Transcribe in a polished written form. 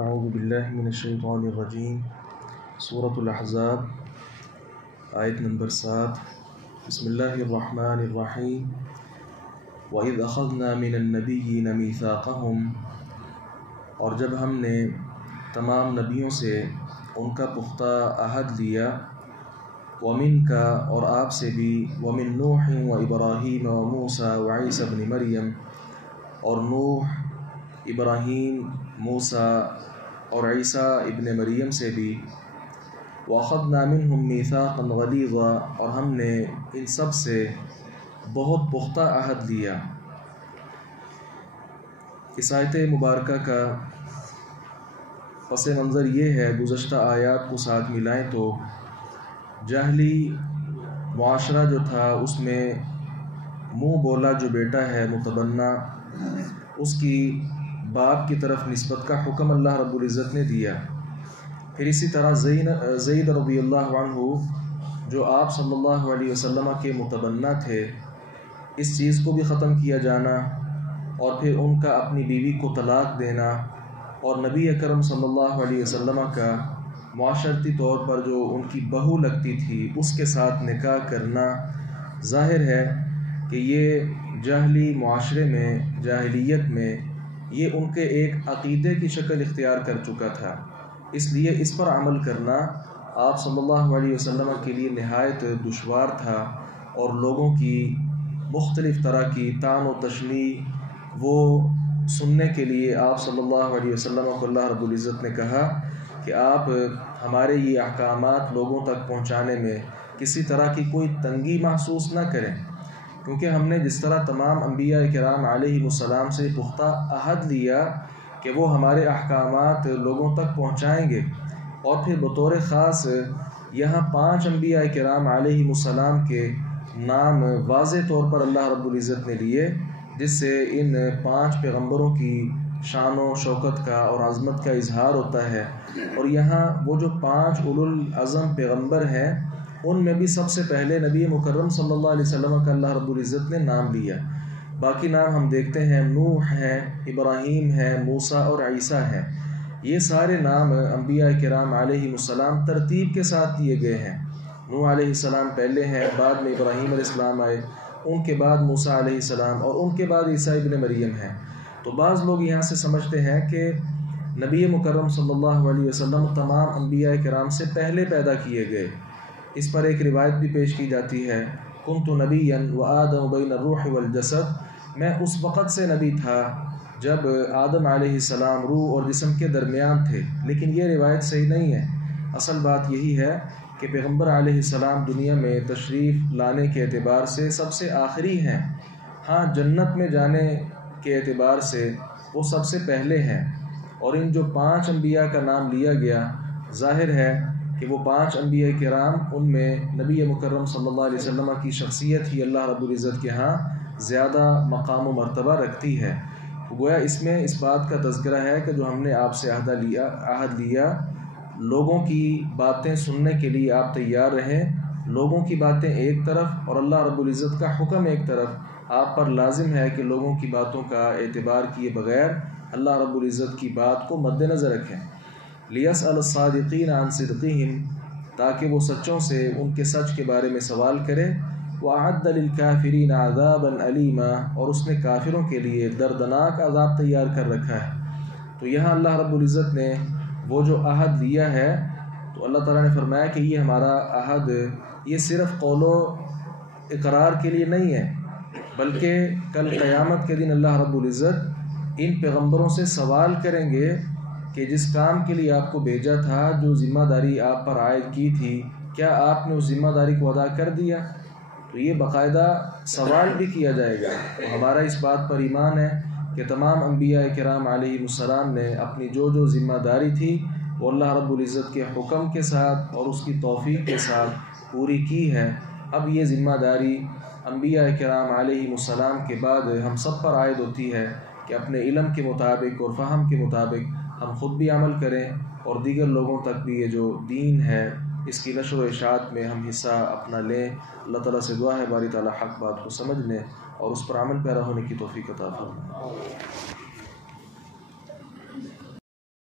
اعوذ باللہ من الشیطان الرجیم سورة الاحزاب آیت نمبر 7 بسم اللہ الرحمن الرحیم وَإِذْ أَخَذْنَا مِنَ النَّبِيِّينَ مِيثَاقَهُمْ، اور جب ہم نے تمام نبیوں سے ان کا پختہ عہد لیا، وَمِنْكَ، اور آپ سے بھی، وَمِن نُوحٍ وَإِبْرَاهِيمَ وَمُوسَى وَعِيسَى ابْنِ مَرْيَمَ، اور نوح، ابراہیم، موسیٰ اور عیسیٰ ابن مریم سے بھی، وَأَخَذْنَا مِنْهُمْ مِيثَاقًا غَلِيظًا، اور ہم نے ان سب سے بہت پختہ عہد لیا۔ اس آیت مبارکہ کا پس منظر یہ ہے، گزشتہ آیات کو ساتھ ملائیں تو جاہلی معاشرہ جو تھا اس میں منہ بولا جو بیٹا ہے متبنہ، اس کی باپ کی طرف نسبت کا حکم اللہ رب العزت نے دیا۔ پھر اسی طرح زید رضی اللہ عنہ جو آپ صلی اللہ علیہ وسلم کے متبنہ تھے، اس چیز کو بھی ختم کیا جانا، اور پھر ان کا اپنی بیوی کو طلاق دینا، اور نبی اکرم صلی اللہ علیہ وسلم کا معاشرتی طور پر جو ان کی بہو لگتی تھی اس کے ساتھ نکاح کرنا، ظاہر ہے کہ یہ جاہلی معاشرے میں، جاہلیت میں یہ ان کے ایک عقیدے کی شکل اختیار کر چکا تھا، اس لیے اس پر عمل کرنا آپ صلی اللہ علیہ وسلم کے لیے نہایت دشوار تھا، اور لوگوں کی مختلف طرح کی طعن و تشنیع وہ سننے کے لیے آپ صلی اللہ علیہ وسلم کو اللہ رب العزت نے کہا کہ آپ ہمارے یہ احکامات لوگوں تک پہنچانے میں کسی طرح کی کوئی تنگی محسوس نہ کریں، کیونکہ ہم نے جس طرح تمام انبیاء کرام علیہ السلام سے پختہ عہد لیا کہ وہ ہمارے احکامات لوگوں تک پہنچائیں گے، اور پھر بطور خاص یہاں 5 انبیاء کرام علیہ السلام کے نام واضح طور پر اللہ رب العزت نے لیے، جس سے ان 5 پیغمبروں کی شان و شوکت کا اور عظمت کا اظہار ہوتا ہے۔ اور یہاں وہ جو 5 اولو العزم پیغمبر ہیں ان میں بھی سب سے پہلے نبی مکرم صلی اللہ علیہ وسلم کا اللہ رب العزت نے نام لیا۔ باقی نام ہم دیکھتے ہیں، نوح ہے، ابراہیم ہے، موسیٰ اور عیسیٰ ہے، یہ سارے نام انبیاء کرام علیہ السلام ترتیب کے ساتھ دیے گئے ہیں۔ نوح علیہ السلام پہلے ہیں، بعد میں ابراہیم علیہ السلام آئے، ان کے بعد موسیٰ علیہ السلام، اور ان کے بعد عیسیٰ ابن مریم ہیں۔ تو بعض لوگ یہاں سے سمجھتے ہیں کہ نبی مکرم صلی اللہ علیہ وسلم تمام انبیاء کرام سے پہلے پیدا کیے گئے۔ اس پر ایک روایت بھی پیش کی جاتی ہے، کنت نبیا وآدم بین الروح والجسد، میں اس وقت سے نبی تھا جب آدم علیہ السلام روح اور جسم کے درمیان تھے، لیکن یہ روایت صحیح نہیں ہے۔ اصل بات یہی ہے کہ پیغمبر علیہ السلام دنیا میں تشریف لانے کے اعتبار سے سب سے آخری ہیں، ہاں جنت میں جانے کے اعتبار سے وہ سب سے پہلے ہیں، اور ان جو 5 انبیاء کا نام لیا گیا، ظاہر ہے کہ وہ 5 انبیاء کرام ان میں نبی مکرم صلی اللہ علیہ وسلم کی شخصیت ہی اللہ رب العزت کے ہاں زیادہ مقام و مرتبہ رکھتی ہے۔ گویا اس میں اس بات کا تذکرہ ہے کہ جو ہم نے آپ سے عہد لیا، لوگوں کی باتیں سننے کے لیے آپ تیار رہیں، لوگوں کی باتیں ایک طرف اور اللہ رب العزت کا حکم ایک طرف، آپ پر لازم ہے کہ لوگوں کی باتوں کا اعتبار کیے بغیر اللہ رب العزت کی بات کو مد نظر رکھیں۔ لِيَسْأَلَ الصَّادِقِينَ عَنْ صِدْقِهِمْ، تاکہ وہ سچوں سے ان کے سچ کے بارے میں سوال کرے۔ وَأَعَدَّ لِلْكَافِرِينَ عَذَابًا أَلِيمًا، اور اس نے کافروں کے لیے دردناک عذاب تیار کر رکھا ہے۔ تو یہاں اللہ رب العزت نے وہ جو عہد لیا ہے، تو اللہ تعالیٰ نے فرمایا کہ یہ ہمارا عہد یہ صرف قول و اقرار کے لیے نہیں ہے، بلکہ کل قیامت کے دن اللہ رب العزت ان پیغمبروں سے سوال کریں گے کہ جس کام کے لیے آپ کو بھیجا تھا، جو ذمہ داری آپ پر عائد کی تھی، کیا آپ نے اس ذمہ داری کو ادا کر دیا؟ تو یہ باقاعدہ سوال بھی کیا جائے گا۔ تو ہمارا اس بات پر ایمان ہے کہ تمام انبیاء کرام علیہ السلام نے اپنی جو ذمہ داری تھی وہ اللہ رب العزت کے حکم کے ساتھ اور اس کی توفیق کے ساتھ پوری کی ہے۔ اب یہ ذمہ داری انبیاء کرام علیہ السلام کے بعد ہم سب پر عائد ہوتی ہے کہ اپنے علم کے مطابق اور فہم کے مطابق ہم خود بھی عمل کریں، اور دیگر لوگوں تک بھی یہ جو دین ہے اس کی نشر و اشاعت میں ہم حصہ اپنا لیں۔ اللہ تعالیٰ سے دعا ہے باری تعالیٰ حق بات کو سمجھنے اور اس پر عمل پیرا ہونے کی توفیق عطا فرمائے۔